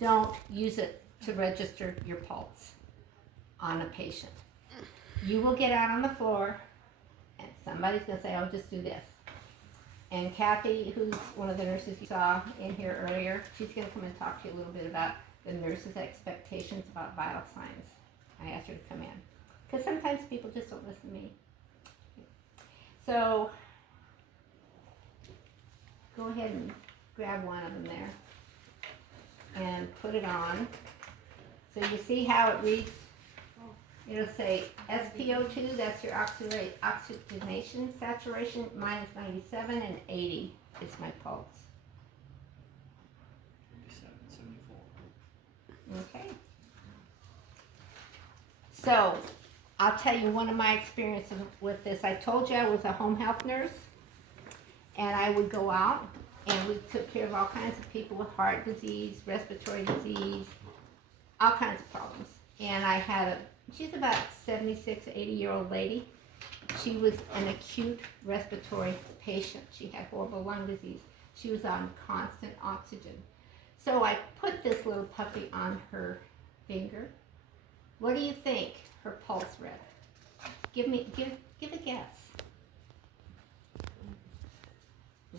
don't use it to register your pulse on a patient. You will get out on the floor and somebody's going to say, oh, just do this. And Kathy, who's one of the nurses you saw in here earlier, she's going to come and talk to you a little bit about the nurses' expectations about vital signs. I asked her to come in. Because sometimes people just don't listen to me. So, go ahead and grab one of them there and put it on. So you see how it reads? It'll say SpO2, that's your oxygenation saturation, minus 97, and 80 is my pulse. 57, 74. Okay. So, I'll tell you one of my experiences with this. I told you I was a home health nurse, and I would go out, and we took care of all kinds of people with heart disease, respiratory disease, all kinds of problems. And I had she's about 76, 80-year-old lady. She was an acute respiratory patient. She had horrible lung disease. She was on constant oxygen. So I put this little puppy on her finger. What do you think her pulse read? Give a guess.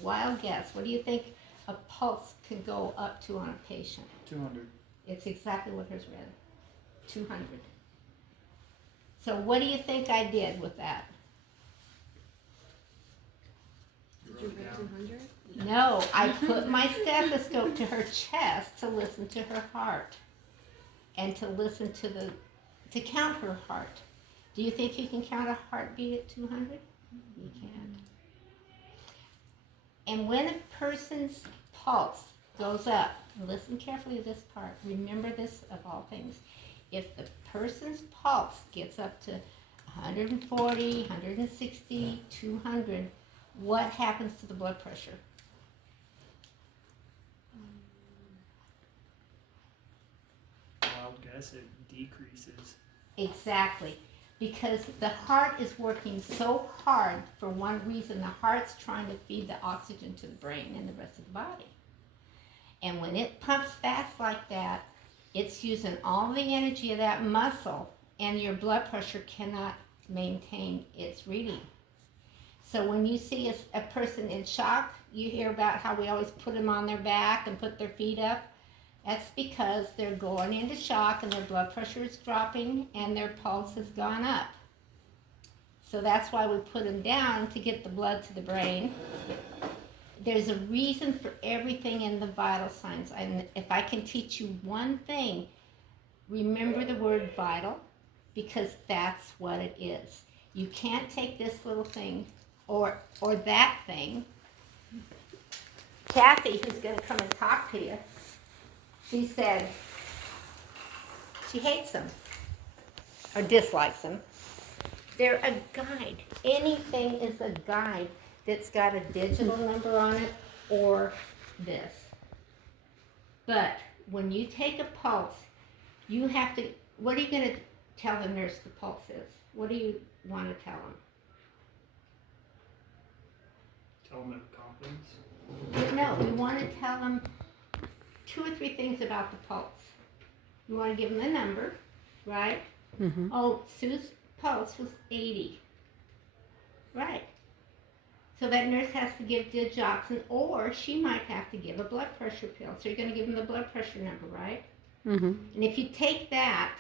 Wild guess. What do you think a pulse can go up to on a patient? 200. It's exactly what hers read. 200. So what do you think I did with that? Did you read 200? No, I put my stethoscope to her chest to listen to her heart and to listen to count her heart. Do you think you can count a heartbeat at 200? You can't. And when a person's pulse goes up, listen carefully to this part, remember this of all things, if the person's pulse gets up to 140, 160, 200, what happens to the blood pressure? Wild guess, it decreases. Exactly. Because the heart is working so hard for one reason. The heart's trying to feed the oxygen to the brain and the rest of the body. And when it pumps fast like that, it's using all the energy of that muscle, and your blood pressure cannot maintain its reading. So when you see a person in shock, you hear about how we always put them on their back and put their feet up. That's because they're going into shock and their blood pressure is dropping and their pulse has gone up. So that's why we put them down, to get the blood to the brain. There's a reason for everything in the vital signs. And if I can teach you one thing, remember the word vital, because that's what it is. You can't take this little thing or that thing. Kathy, who's going to come and talk to you, she said she hates them or dislikes them. They're a guide. Anything is a guide that's got a digital number on it or this. But when you take a pulse, you have to, what are you going to tell the nurse the pulse is? What do you want to tell them? Tell them with confidence. No, we want to tell them 2 or 3 things about the pulse. You want to give them the number, right? Mm-hmm. Oh, Sue's pulse was 80. Right. So that nurse has to give digoxin, or she might have to give a blood pressure pill. So you're going to give them the blood pressure number, right? Mm-hmm. And if you take that,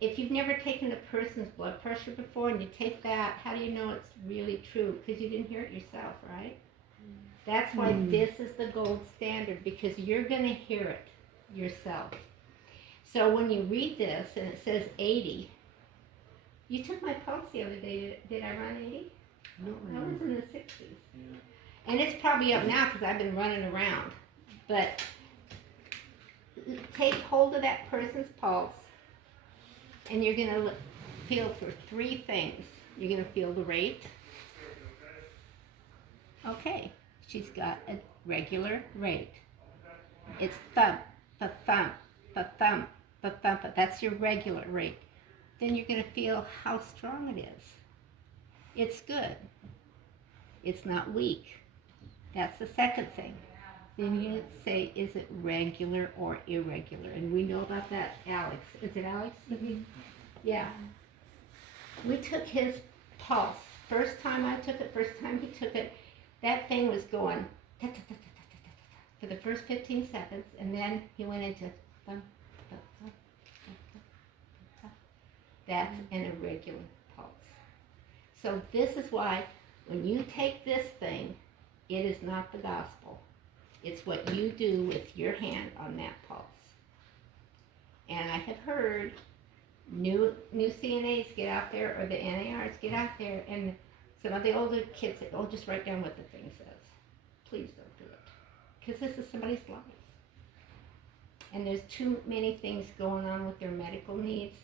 if you've never taken a person's blood pressure before and you take that, how do you know it's really true? Because you didn't hear it yourself, right? That's why this is the gold standard, because you're going to hear it yourself. So when you read this and it says 80, you took my pulse the other day. Did I run 80? No. I was in the 60s. Yeah. And it's probably up now because I've been running around. But take hold of that person's pulse, and you're going to feel for 3 things. You're going to feel the rate. Okay, she's got a regular rate. It's thump, thump, thump, thump. That's your regular rate. Then you're going to feel how strong it is. It's good. It's not weak. That's the second thing. then units say, is it regular or irregular? And we know about that, Alex. Is it Alex? Yeah. We took his pulse. First time I took it, first time he took it, that thing was going ta ta ta ta ta ta ta ta for the first 15 seconds, and then he went into thump, thump, thump, thump, thump, thump. That's an irregular pulse. So this is why when you take this thing, it is not the gospel. It's what you do with your hand on that pulse. And I have heard new CNAs get out there, or the NARs get out there, and some of the older kids say, oh, just write down what the thing says. Please don't do it. Because this is somebody's life. And there's too many things going on with their medical needs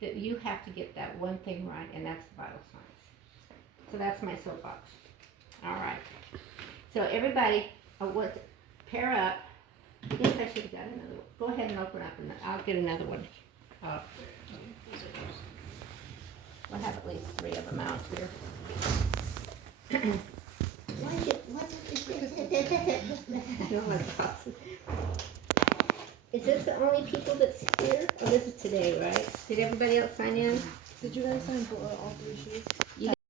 that you have to get that one thing right, and that's the vital signs. So that's my soapbox. All right. So everybody, pair up. I guess I should have got another one. Go ahead and open up, and I'll get another one up. We'll have at least 3 of them out here. Is this the only people that's here? Oh, this is today, right? Did everybody else sign in? Did you guys sign all 3 sheets?